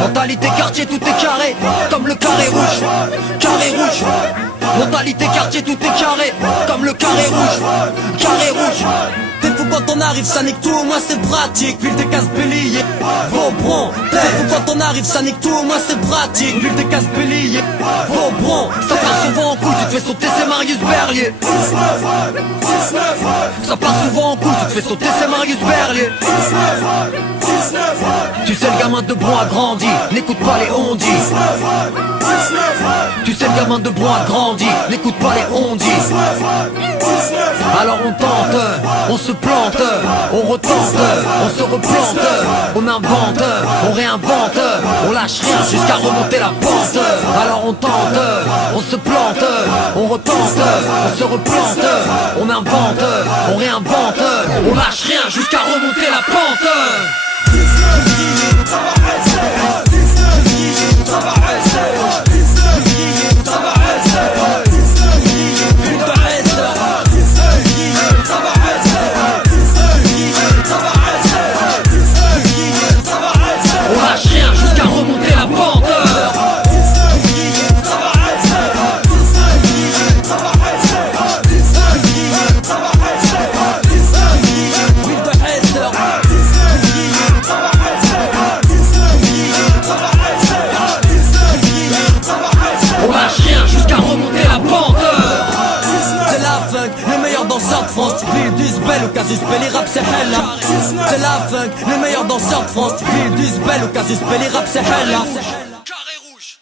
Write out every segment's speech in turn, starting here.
Mentalité quartier, tout est carré, comme le carré rouge. Carré rouge. Mentalité quartier, tout est carré, comme le carré rouge. Carré rouge. T'es fou quand on arrive, ça nique tout, au moins c'est pratique. Ville des casse-béliers, Vaubron. T'es fou quand on arrive, ça nique tout, au moins c'est pratique. Ville des casse-béliers, Vaubron. Ça part souvent en couille, tu te fais sauter, c'est Marius Berlier. Ça part souvent en couille, tu te fais sauter, c'est Marius Berlier. Tu sais le gamin de Bron a grandi, n'écoute pas les ondis. Tu sais le gamin de Bron a grandi, n'écoute pas les ondis. Alors on tente, on se plante, on retente, on se replante, on invente, on réinvente, on lâche rien jusqu'à remonter la pente. Alors on tente, on se plante, on retente, on se replante, on invente, on réinvente, on lâche rien jusqu'à remonter la pente. On lâche rien jusqu'à remonter la pente. On lâche rien jusqu'à remonter la pente. C'est la funk, le meilleur danseur de France. Ville du Sbel ou Casus Belli, rap c'est hella. C'est la funk, le meilleur danseur de France. Ville du Sbel ou Casus Belli, rap c'est hella. Carré rouge.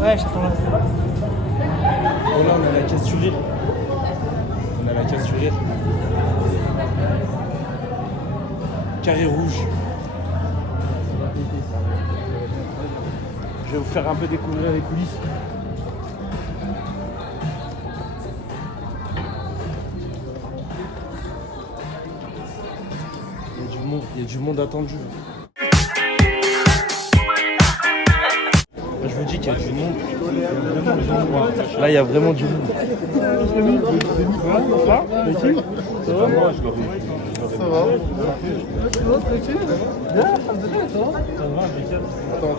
Ouais, j'attends là. Oh là, on a la caisse sur rire. On a la caisse sur rire. Carré rouge. Je vais vous faire un peu découvrir les coulisses. Il y a du monde attendu. Je vous dis qu'il y a du monde. Là, il y a vraiment du monde. Ça va? Moi, je l'aurais. Ça va? Attends, on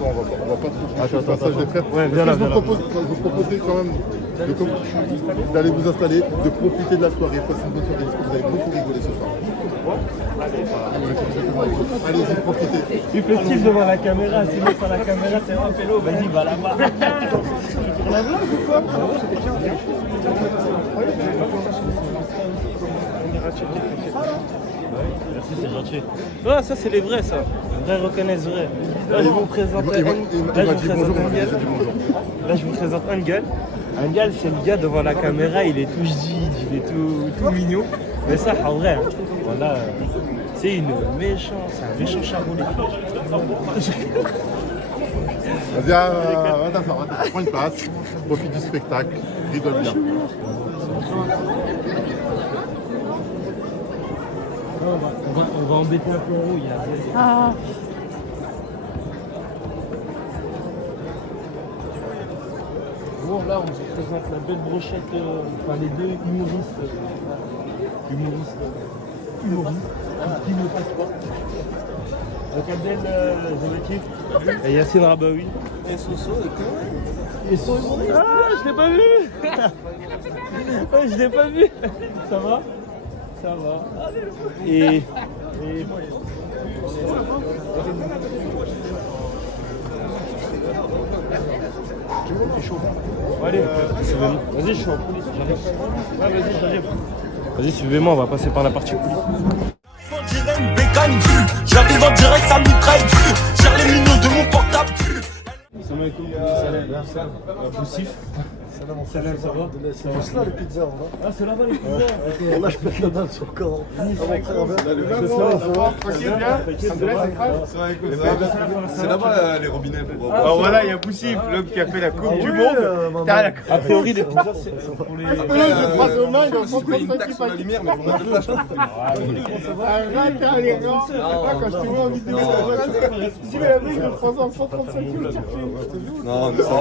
va pas trop le passage des frères. Ouais, viens là, je vous proposerai quand même d'aller vous installer, de profiter de la soirée, passer une bonne soirée, parce que vous avez beaucoup rigolé ce soir. Allez-y, profitez. Tu fais style devant la caméra, sinon sur la caméra c'est un pélo, vas-y, va là-bas. Tu tournes la blague ou quoi? Merci, c'est gentil. Ouais, ça c'est les vrais, ça. Les vrais reconnaissent vrai. Là, je vous présente Angel. Là, je vous présente Angel. Angel, c'est le gars devant la caméra, il est tout jid, il est tout mignon. Mais ça, en vrai, hein, voilà, c'est un méchant charron, les filles. Vas-y, va t'asseoir, prends une place, profite du spectacle, rigole bien. On va embêter un peu en haut, il y a... Ah. Bon, là, on se présente la belle brochette, enfin les deux humoristes. Qui ne passe pas. Donc Abdel Zelatif et Yassine Rabaoui. Et Soso et Soso. Ah, je l'ai pas vu. Oh, je l'ai pas vu. Ça va? Ça va. Et... C'est chaud. Allez, vas-y, je suis en coulisses, j'arrive. Ouais, vas-y, j'arrive. Vas-y, suivez-moi, on va passer par la partie coulisses. J'arrive en direct, ça mitraille. J'ai les minots de mon portable. Salam alaikum, poussif. Salam, ça va? C'est juste là les pizzas, on va. Ah, c'est là-bas les pizzas. Là, je pète la dalle sur le corps. C'est là-bas les robinets pour. Alors voilà, il y a Boussif, l'homme qui a fait la Coupe du Monde. A priori, les pizzas, c'est pour les. Je paye une taxe sur la lumière, mais faut mettre le flash. Arrête, hein, les gars. Quand je te vois en vidéo, je dis, mais la mec de 3 ans, 135 kilos, Non, mais ça va.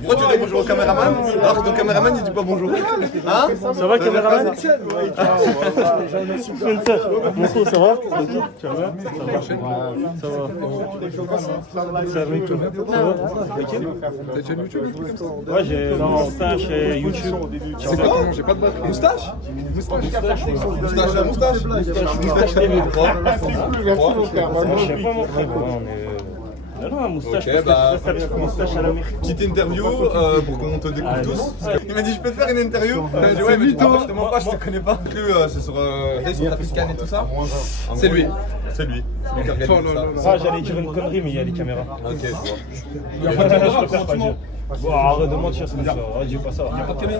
Pourquoi tu dis bonjour au caméraman alors que ton caméraman il dit pas bonjour? Hein? Ça va, caméraman? Spencer, bonjour, ça va? Tu vas bien? Ça va. Salam alaikum. Ça va? T'as une chaîne YouTube? Ouais, j'ai un stage chez YouTube. C'est quoi? J'ai pas de batterie. Moustache? Moustache à moustache? Moustache TV. Je sais pas montrer quoi, on est. Non, un moustache, Ok, parce que ça moustache à l'américaine. Petite interview pour qu'on te découvre tous. Il m'a dit je peux te faire une interview. J'ai dit ouais mais je te mens pas, je te connais pas. C'est sur African et tout ça. C'est lui. C'est lui. C'est lui qui organise ça. Ah, j'allais dire une connerie, mais il y a les caméras. Ok, Je préfère pas dire. Bon, arrête de mentir, c'est ça. Dis pas ça.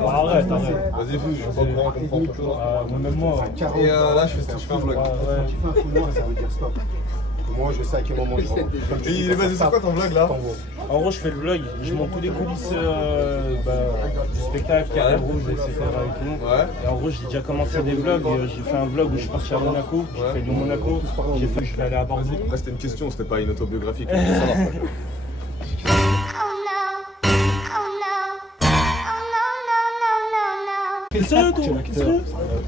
Arrête. vas-y, je suis pas au courant, on comprend pas. Même moi. Et là je fais un vlog. Moi, je sais à quel moment je rentre. Et il est basé sur quoi ton vlog là? En gros, je fais le vlog, je monte tous les coulisses du spectacle, carré rouge, etc. Et tout. Ouais. Et en gros, j'ai déjà commencé des vlogs. J'ai fait un vlog où je suis parti à Monaco, j'ai fait du Monaco, j'ai fait je vais aller à Bordeaux. Après c'était une question, c'était pas une autobiographie. Ça va. T'es sérieux toi? T'es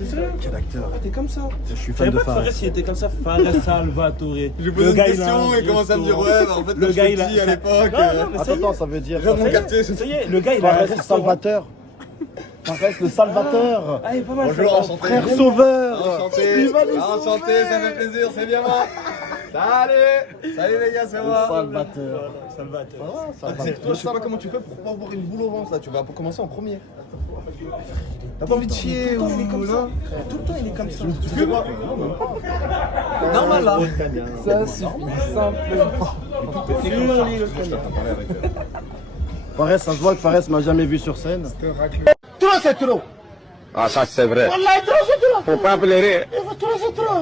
sérieux? Quel acteur? T'es comme ça? Je suis Je fan savais de pas que Fares. Fares il était comme ça, Fares Salvatore. Je lui posais une question et commence à me dire ouais, bah en fait Le quand gars, j'étais il a- petit à l'époque. Non, mais ça y est. Attends, ça veut dire. Genre mon quartier, Ça y est, le gars il a un Fares le restaurant. salvateur. Fares le salvateur. Ah, il est pas mal. Bonjour, ça. enchanté. Frère sauveur. Enchanté. Il va nous Enchanté, ça fait plaisir, c'est bien moi. Salut. Salut les gars, c'est moi. Salvateur. Toi, je sais pas comment tu fais pour pas avoir une boule au ventre là, tu vas commencer en premier. T'as pas envie de chier ou non? Tout le temps il est comme ça. Tu fais pas? Normal là. Ça suffit simplement. Fares, ça se voit que Fares m'a jamais vu sur scène. Ah, ça c'est vrai. Faut pas pleurer.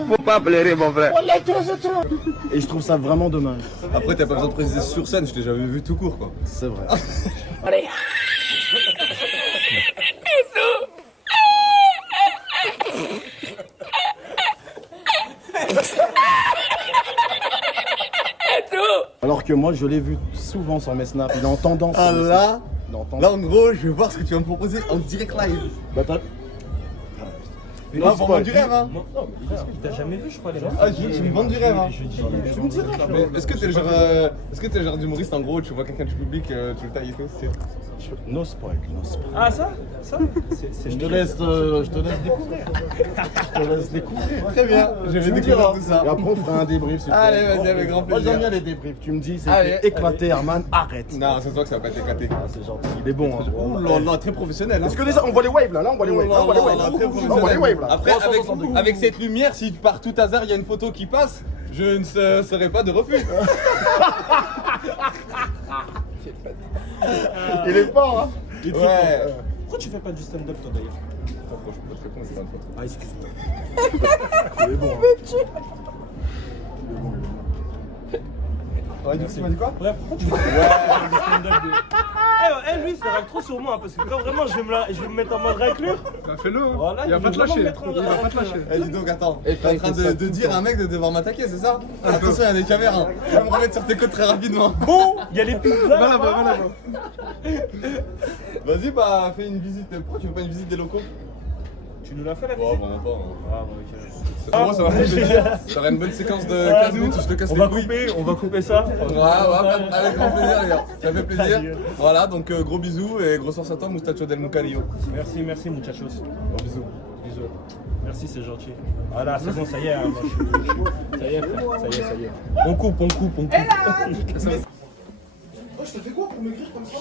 Faut pas pleurer, mon frère. Et je trouve ça vraiment dommage. Après, t'as pas besoin de préciser sur scène, je t'ai jamais vu tout court quoi. C'est vrai. Alors que moi, je l'ai vu souvent sur mes snaps. Il est en tendance. Ah sur mes là, snaps. Il est en tendance. là en gros, je vais voir ce que tu vas me proposer en direct live. Bah, t'as- Là, pour vendre du rêve hein. Non, mais il t'a jamais vu, je crois, les gens. Ah, je veux que tu me vendes du rêve hein. Tu me diras. Mais est-ce que t'es le genre d'humoriste en gros, tu vois quelqu'un du public, tu le tailles et tout, c'est... No spoil, no spoil. Ah, ça? Je te laisse découvrir. Je te laisse découvrir. Très bien, je vais Tu me découvrir diras. tout ça. Et après, on fera un débrief. s'il te Allez, plaît. vas-y, avec grand Moi, plaisir. j'aime bien les débriefs. Tu me dis, Allez. c'est éclaté, Herman. Arrête. Non, ça se voit que ça va pas être éclaté. Ah, c'est gentil. Il est bon. Hein. Ouh là là, très professionnel hein. Est-ce que déjà, on voit les waves là? Là, on voit les waves. Là, on voit les waves. Là, très Là, on voit les waves là. Après, avec cette lumière, si par tout hasard il y a une photo qui passe, je ne serai pas de refus. Il est fort, hein. Ouais. Pourquoi tu fais pas du stand-up, toi, d'ailleurs? Attends, je peux te répondre, c'est pas une photo. Ah, excuse-moi. Il est bon. Ouais, du coup, tu m'as dit quoi? Bref, pourquoi tu fais pas du stand-up de... lui, ça rêve trop sur moi, parce que quand vraiment je vais me mettre en mode raclure. Bah fais-le, hein. Voilà, Il va pas te lâcher. Il va pas te lâcher. Eh, dis donc, attends, t'es en train de dire à un mec de devoir m'attaquer, c'est ça? Attention, il y a des caméras. Je vais me remettre sur tes côtes très rapidement. Bon, il y a les pizzas. Va là-bas, va là-bas. Vas-y, bah, fais une visite. Pourquoi tu veux pas une visite des locaux? Tu nous l'as fait la Oh, visite? vraiment pas. Hein. Ah, bon, ok. C'est pour moi, ça va me plaisir. Ça aurait une bonne séquence de 15 minutes où je te casse On les va couilles. on va couper ça. Ouais, avec grand plaisir, les gars. Ça fait plaisir. Voilà, donc gros bisous et gros sens à toi, Mustacho del Mucario. Merci, muchachos. Gros bisous. Bisous. Merci, c'est gentil. Voilà, c'est bon, ça y est. Hein, moi, ça y est, frère. Ça y est. On coupe. Oh, je te fais quoi pour m'écrire comme ça?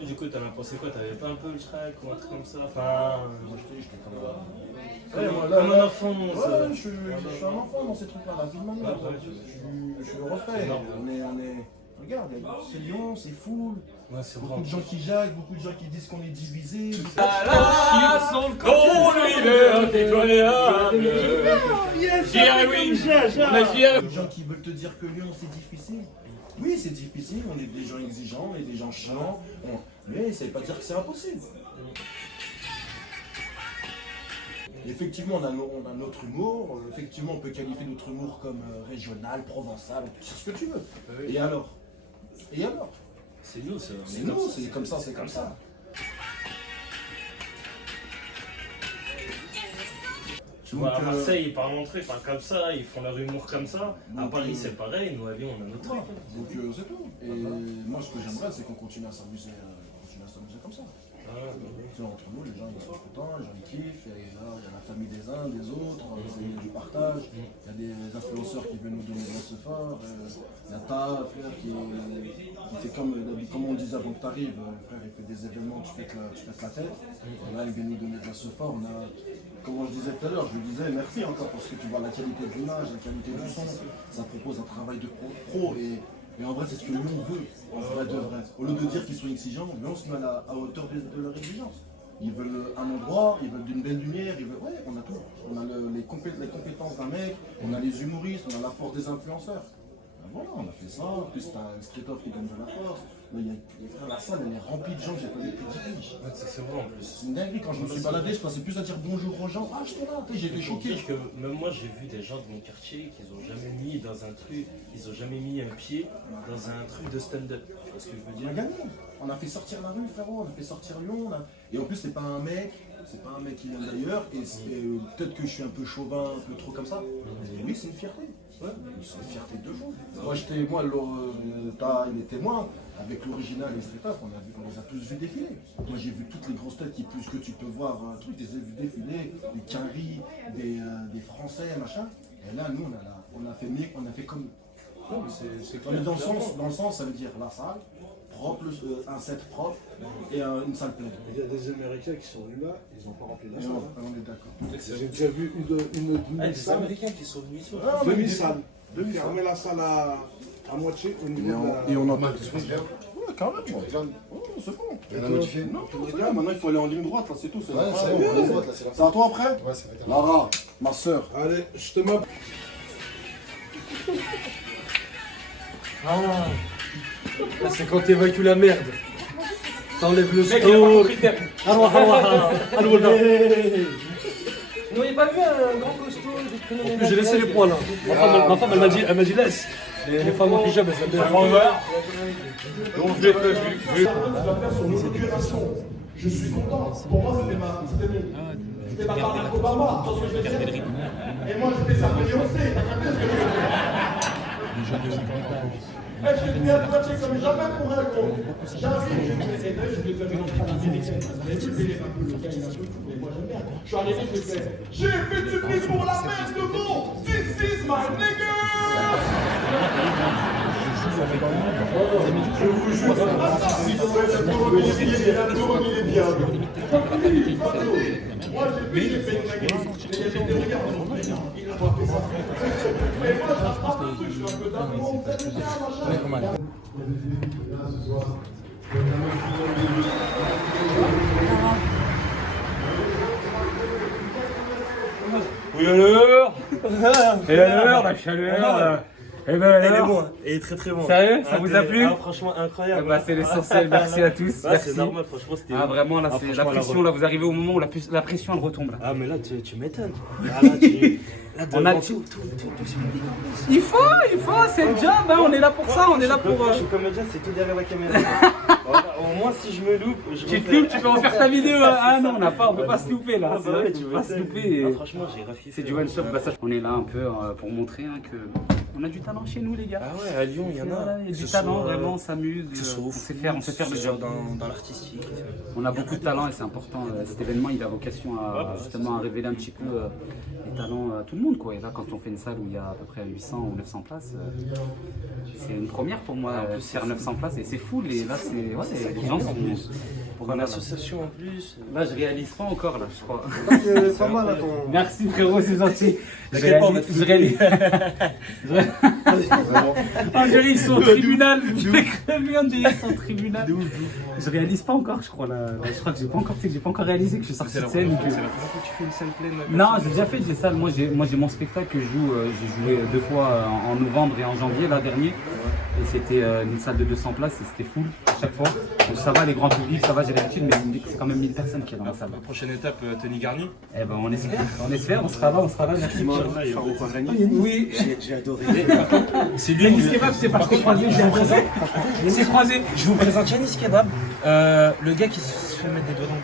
Et du coup, t'en as pensé quoi? T'avais pas un peu le Shrek ou un truc comme ça? Enfin, Moi, je te dis, j'étais comme ouais, moi, comme un enfant. Ouais, je suis un enfant dans ces trucs-là, la vie de ma mère. Je le refais. Regarde, c'est Lyon, c'est full. Ouais, c'est Beaucoup de gens qui jaillent, beaucoup de gens qui disent qu'on est divisé. Des gens qui veulent te dire que Lyon c'est difficile. Oui, c'est difficile, on est des gens exigeants, on est des gens chiants, mais ça ne veut pas dire que c'est impossible. Effectivement, on a notre humour, effectivement, on peut qualifier notre humour comme régional, provençal, tu sais ce que tu veux. Et alors? Et alors? C'est nous, ça. C'est nous, c'est comme ça, c'est comme ça. Tu vois, à Marseille, ils parlent entre eux, ils parlent comme ça, ils font leur humour comme ça. À Donc, Paris, c'est pareil, nous, à Lyon, on a notre truc. Donc c'est tout. Et moi, ce que j'aimerais, c'est qu'on continue à s'amuser comme ça. Tu sais, entre nous, les gens ils sont contents, les gens ils kiffent, et là, il y a la famille des uns, des autres, il y a du partage, il y a des influenceurs qui viennent nous donner de ce fort, il y a Ta, frère, qui fait comme on disait avant que tu arrives, frère, il fait des événements, tu pètes la tête, et là, il vient nous donner de ce fort. On a, comme on le disait tout à l'heure, je lui disais merci encore parce que tu vois la qualité de l'image, la qualité du son, ça propose un travail de pro et en vrai, c'est ce que Lyon veut, en vrai de vrai. Au lieu de dire qu'ils sont exigeants, Lyon se met à hauteur de leur exigence. Ils veulent un endroit, ils veulent d'une belle lumière, ouais, on a tout. On a les compétences d'un mec, on a les humoristes, on a la force des influenceurs. Ben voilà, on a fait ça, en plus t'as un street-off qui donne de la force. Là, il y a les frères, la salle, elle est remplie de gens que j'ai pas vu depuis 10 piges. Ouais, c'est vrai en plus. C'est une dinguerie, quand je me suis baladé, je passais plus à dire bonjour aux gens. Ah, j'étais là, j'étais choqué. Que même moi, j'ai vu des gens de mon quartier qui n'ont jamais mis dans un truc, ils ont jamais mis un pied dans un truc de stand-up. Tu vois ce que je veux On dire? a gagné. On a fait sortir la rue, frérot, on a fait sortir Lyon. Et en plus, c'est pas un mec qui vient d'ailleurs. Et peut-être que je suis un peu chauvin, un peu trop comme ça. Mais oui, c'est une fierté. Ouais, c'est une fierté de jour. Moi, t'as les témoins. Avec l'original et Street Off, on les a tous vus défiler. Moi, j'ai vu toutes les grosses têtes plus que tu peux voir un truc, des vues défiler, des Quinry, des Français, machin. Et là, nous, on a fait comme. Non, mais c'est dans le sens, ça veut dire la salle, propre, un set propre et une salle pleine. Il y a des Américains qui sont venus là, ils n'ont pas rempli la salle. On est d'accord. J'ai déjà vu une des Américains qui sont venus ici. demi-salle. Fermer la salle à moitié au niveau de la... Et on en parle. Ouais, quand même. C'est bon. Non, c'est bien. Maintenant, il faut aller en ligne droite, là, c'est tout. C'est à toi après? Ouais, c'est Lara, ma soeur. Allez, je te mets... Ah, c'est quand t'évacues la merde. T'enlèves le stock. Vous n'avez pas vu un grand costaud? En plus, j'ai laissé les poils. Ma femme, elle m'a dit laisse. Les femmes en pyjama, elles aiment bien. Donc, je l'ai pas vu. Je dois faire son inauguration. Je suis content. Pour moi, c'était ma Barack Obama. Et moi, j'étais sa Beyoncé. J'ai venu à Poitiers comme jamais pour un gros. J'arrive, je vais faire une entreprise. Je suis arrivé, je fais. J'ai fait du bruit pour la messe de Gros. This is my nigga. Je vous jure, il est bien. Moi, j'ai fait une bagarre. Il a pas fait ça. Mais moi, je rattrape le truc, je suis un peu d'un moment, vous allez bien, machin. Oui alors. Et alors, la chaleur. Eh ben Il est alors. bon, il est très très bon. Sérieux, ça vous a plu? Franchement incroyable. Bah, c'est l'essentiel, merci à tous. Merci. C'est normal, franchement c'était. Ah vraiment là, c'est la pression, là vous arrivez au moment où la pression elle retombe là. Ah mais là tu m'étonnes. Ah, là, On a tout. Il faut, c'est le job, hein, on est là pour ça, on est là pour. Je suis comédien, c'est tout derrière la caméra. Au moins si je me loupe, Tu te loupes, tu peux refaire ta vidéo. Ah non, on peut pas se louper là. C'est vrai, tu peut pas se louper. Franchement j'ai raffiné. C'est du one shot, bah ça. On est là un peu pour montrer que on a du talent chez nous les gars. Ah ouais, à Lyon il y en a. Il y a du talent, vraiment, on s'amuse. On sait faire le job. Dans l'artistique. On a beaucoup de talent et c'est important. Cet événement il a vocation à justement à révéler un petit peu les talents à tout le monde quoi. Et là quand on fait une salle où il y a à peu près 800 ou 900 places, c'est une première pour moi. Faire 900 places et c'est full et là c'est Les gens sont. Pour une association en plus. Là, je réalise pas encore, là, je crois. C'est pas mal, là, ton. Merci, frérot, c'est gentil. T'inquiète pas, on va te Je réalise. On dirait ils sont au tribunal. On dirait ils sont au tribunal. Je réalise pas encore, je crois. Là. Je crois que j'ai pas encore, j'ai pas encore réalisé que je suis sorti de scène. C'est la première fois que tu fais une salle pleine. Non, j'ai déjà fait des salles. Moi, j'ai mon spectacle que je joue. J'ai joué 2 fois en novembre et en janvier, là, dernier. Et c'était une salle de 200 places et c'était full à chaque fois. Donc ça va, les grands publics, ça va, j'ai l'habitude, mais c'est quand même 1000 personnes qui est dans la salle. La prochaine étape, Tony Garni. Eh ben, on espère, on sera là, merci. Oui, J'ai adoré. C'est Yanis Kebab, c'est parce que croisé, j'ai l'impression. C'est croisé. Je vous présente Yanis Kebab, le gars qui se fait mettre des doigts dans le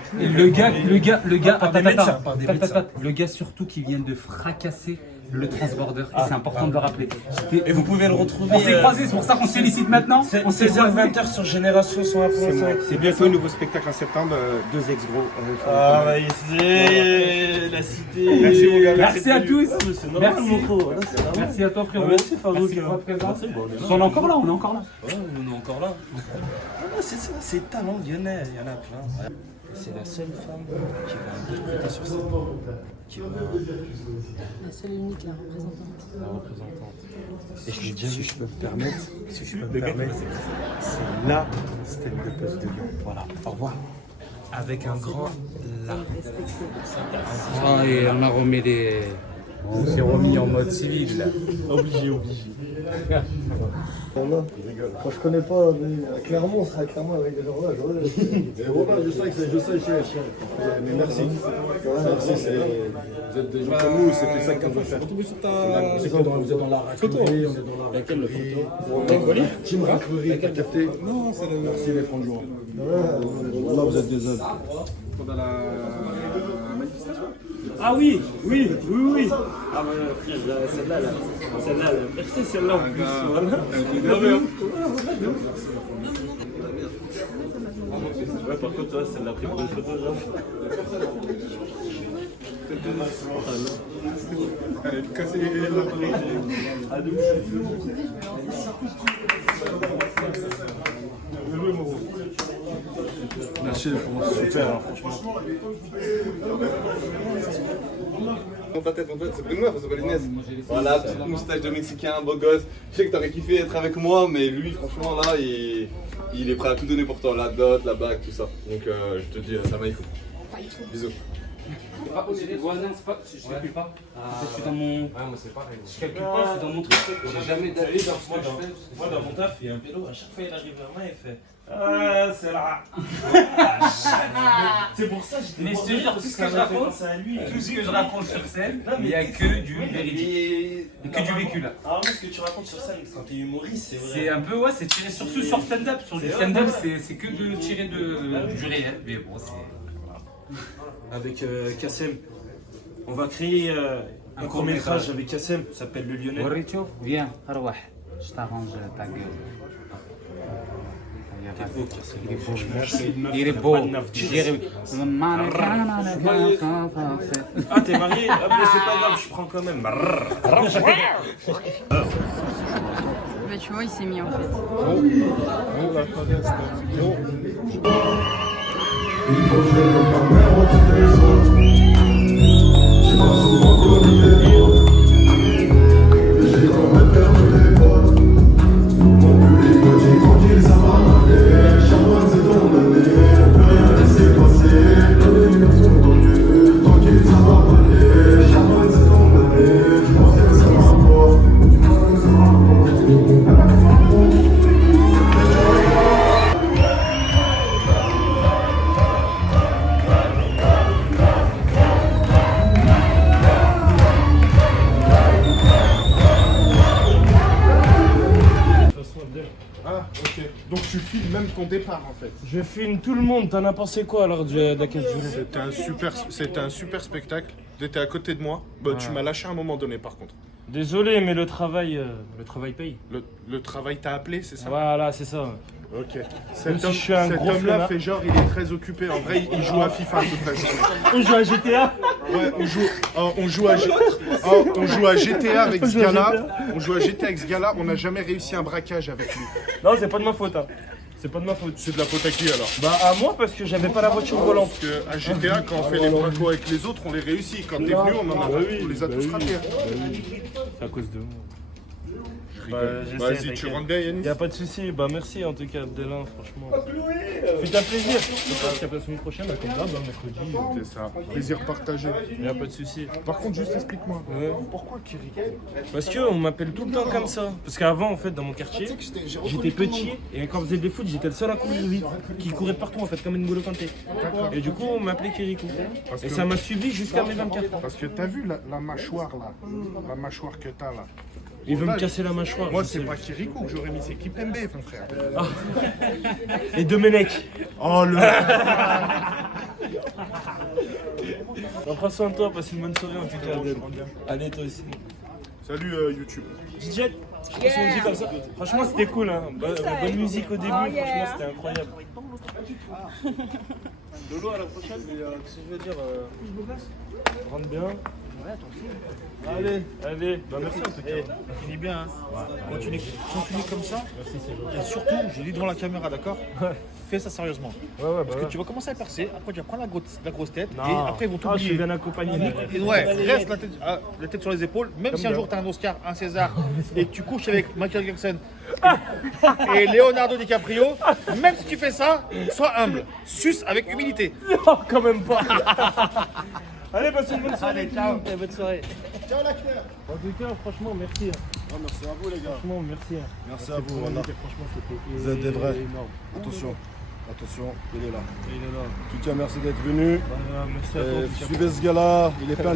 cul. Le gars, Par des médecins, par des médecins. le gars surtout qui vient de fracasser le transborder. Et c'est important de le rappeler. Et vous pouvez le retrouver. On s'est croisés, c'est pour ça qu'on se félicite maintenant. C'est On s'est 16h-20h sur Génération 101.5. C'est bientôt un nouveau spectacle en septembre, 2 ex-gros. Ah bah ici, la cité. Merci, mon gars. Merci à tous. C'est normal, Merci. mon frérot. C'est normal. Merci à toi, frérot. Merci, Farouk. Merci pour votre présence. Merci, bon, On est encore là, on est encore là. Ouais, on est encore là. Ah, c'est ça, c'est talent lyonnais, il y en a plein. C'est la seule femme qui va interpréter sur scène. Qui va La seule et unique, la représentante. la représentante. Et je l'ai déjà Si vu. je peux me permettre, c'est la stand-up de Lyon. Voilà, au revoir. Avec un grand là. Ah, et on a remis les. On s'est remis en mode civil. Là. Obligé. Moi je connais pas, mais clairement on sera clairement avec des gens là. Mais Robin, je sais, mais merci. Merci, vous êtes des gens comme nous, c'est ça qu'on veut faire. C'est que vous êtes dans la raclerie, on est dans la raclerie. Team raclerie, t'as capté? Non, c'est merci les francs jours. Là vous êtes des œuvres. Pendant la manifestation? Ah oui. Ah bah frère, celle-là, merci celle-là en plus. Voilà. Ouais, par contre, toi, celle-là pris pour une photographe. Allez, cassez l'appareil. Merci, super, hein, franchement. Monte ta tête, c'est pas une meuf, c'est pas l'Inès. Voilà, petite moustache de Mexicain, beau gosse. Je sais que t'aurais kiffé être avec moi, mais lui, franchement, là, il est prêt à tout donner pour toi. La dot, la bague, tout ça. Donc, je te dis, ça m'a écouté. Bisous. C'est pas possible. Ouais, non, c'est pas. Je calcule pas. Je suis dans mon. Ouais, moi c'est pareil. Je calcule pas, je suis dans mon truc. J'ai jamais d'avis dans ce que je fais. Moi, dans mon taf, il y a un vélo. À chaque fois, il arrive vers moi et il fait. Ah, c'est là. C'est pour ça que j'étais. Mais je te jure, tout ce que je raconte, tout ce que je raconte sur scène, il n'y a que du véridique. Et que du vécu là. Alors, moi, ce que tu racontes sur scène, quand t'es humoriste, c'est vrai. C'est un peu, ouais, c'est tiré surtout sur stand-up. Sur du stand-up, c'est que de tirer du réel. Mais bon, c'est. Avec Kassem. On va créer un court-métrage avec Kassem, ça s'appelle Le Lyonnais. Warricho, viens, Arwah, je t'arrange ta gueule. Il est beau, il est beau. Ah, t'es marié? Ah, mais c'est pas grave, je prends quand même. Bah, tu vois, il s'est mis en fait. Ah, ok. Donc tu filmes même ton départ en fait. Je filme tout le monde, t'en as pensé quoi alors de la case du C'était un super spectacle. T'étais à côté de moi. Bah, tu m'as lâché à un moment donné par contre. Désolé, mais le travail paye. Le travail t'a appelé, c'est ça? Voilà, c'est ça. Ok. Même si je suis un gros homme-là flemmard. fait genre, il est très occupé. En vrai, il joue à FIFA toute la journée. On joue à GTA. Ouais, on joue à GTA avec ce gars-là. On joue à GTA avec ce gars-là. On n'a jamais réussi un braquage avec lui. Non, c'est pas de ma faute. Hein. C'est pas de ma faute. C'est de la faute à qui alors? Bah à moi parce que j'avais pas la voiture volante. Parce qu'à GTA, quand on fait les bracos avec les autres, on les réussit. Quand t'es venu, on les a tous ratés. C'est à cause de moi. Vas-y, tu rentres bien, Yannis? Y'a pas de soucis, bah merci en tout cas Abdelin, franchement. Fais un plaisir. Jusqu'à la semaine prochaine, comme d'hab, mercredi. C'est ça, plaisir partagé. Y'a pas de soucis. Par contre, juste explique-moi, pourquoi Kirikou? Parce qu'on m'appelle tout le temps comme ça. Parce qu'avant, en fait, dans mon quartier, j'étais petit et quand on faisait des foot, j'étais le seul à courir vite, qui courait partout en fait, comme une N'Golo Kanté. Et du coup, on m'appelait Kirikou. Et ça m'a suivi jusqu'à mes 24 ans. Parce que t'as vu la mâchoire là, la mâchoire que t'as là. Il veut me casser la mâchoire. Moi, c'est pas Kirikou que j'aurais mis, c'est Kipembe, mon frère. Ah. Et Domenech. Oh le. Prends soin de toi, passe une bonne soirée en tout cas. Allez, toi aussi. Salut YouTube. DJ, je pense qu'on dit comme ça. Franchement, c'était cool. Hein. Bonne musique au début, franchement, c'était incroyable. De l'eau à la prochaine, mais qu'est-ce que je veux dire rentre bien. Ouais, toi aussi. Allez, bah merci en tout cas. Finis bien, hein. Continue comme ça. Merci, c'est gentil. Et surtout, je dis devant la caméra, d'accord? Fais ça sérieusement. Parce que tu vas commencer à percer, après tu vas prendre la grosse tête, et après ils vont t'oublier. Je suis bien accompagné. Et ouais, reste la tête sur les épaules, même si un jour tu as un Oscar, un César, et que tu couches avec Michael Jackson et Leonardo DiCaprio, même si tu fais ça, sois humble. Suce avec humilité. Non, quand même pas. Allez, passez une bonne soirée. Allez, ciao. Bonne soirée. Ciao la Claire. En tout cas, franchement, merci. Merci à vous les gars. Franchement, merci. Merci à vous. Voilà. Franchement, c'était Vous êtes des vrais. énorme. Attention, il est là. Il est là. En tout cas, merci d'être venu. Merci à toi. Suivez ce gars-là, il est plein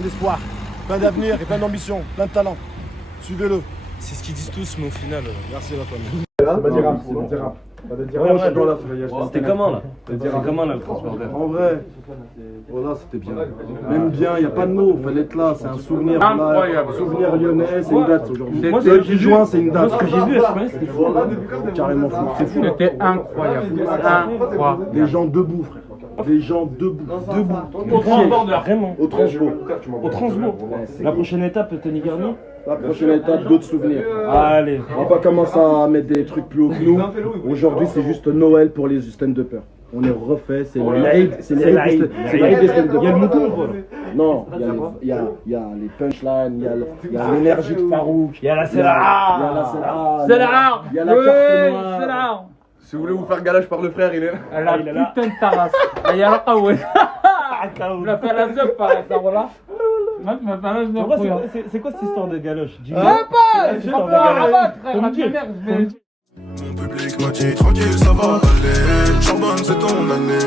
d'espoir, plein d'avenir et plein d'ambition, plein de talent. Suivez-le. C'est ce qu'ils disent tous, mais au final. Merci à la famille. C'était comment là? C'était comment là le transport? En vrai, voilà, c'était bien. Même bien, il n'y a pas de mots, fallait être là, c'est un souvenir. Incroyable. Souvenir lyonnais, c'est une date aujourd'hui. Moi, Le 10 juin, c'est une date. Ce que j'ai vu, c'était fou. Carrément fou, c'est fou. C'était incroyable. Incroyable. Les gens debout, frère. Des gens debout. Au transbordeur, vraiment. Au transbo. Au transbo. La prochaine étape, Tony Garnier. La prochaine étape, d'autres souvenirs. Allez. On va pas commencer à mettre des trucs plus haut que nous. Aujourd'hui, c'est juste Noël pour les stand-uppers. On est refait, c'est l'Aïd. C'est l'Aïd des stand-uppers. Il y a le mouton ou pas? Non, il y a les punchlines, il y a l'énergie de Farouk. Il y a la Il y a la Célara. Célara. Il y a la carte noire. Célara. Si vous voulez vous faire galage par le frère, il est là. Elle a putain de tarasse. Il y a la kaoué. Il a fait la zep par ça, voilà. C'est quoi cette histoire de galoche? C'est pas rabattre, frère. Mon public m'a dit tranquille, ça va aller. Charbonne, c'est ton année.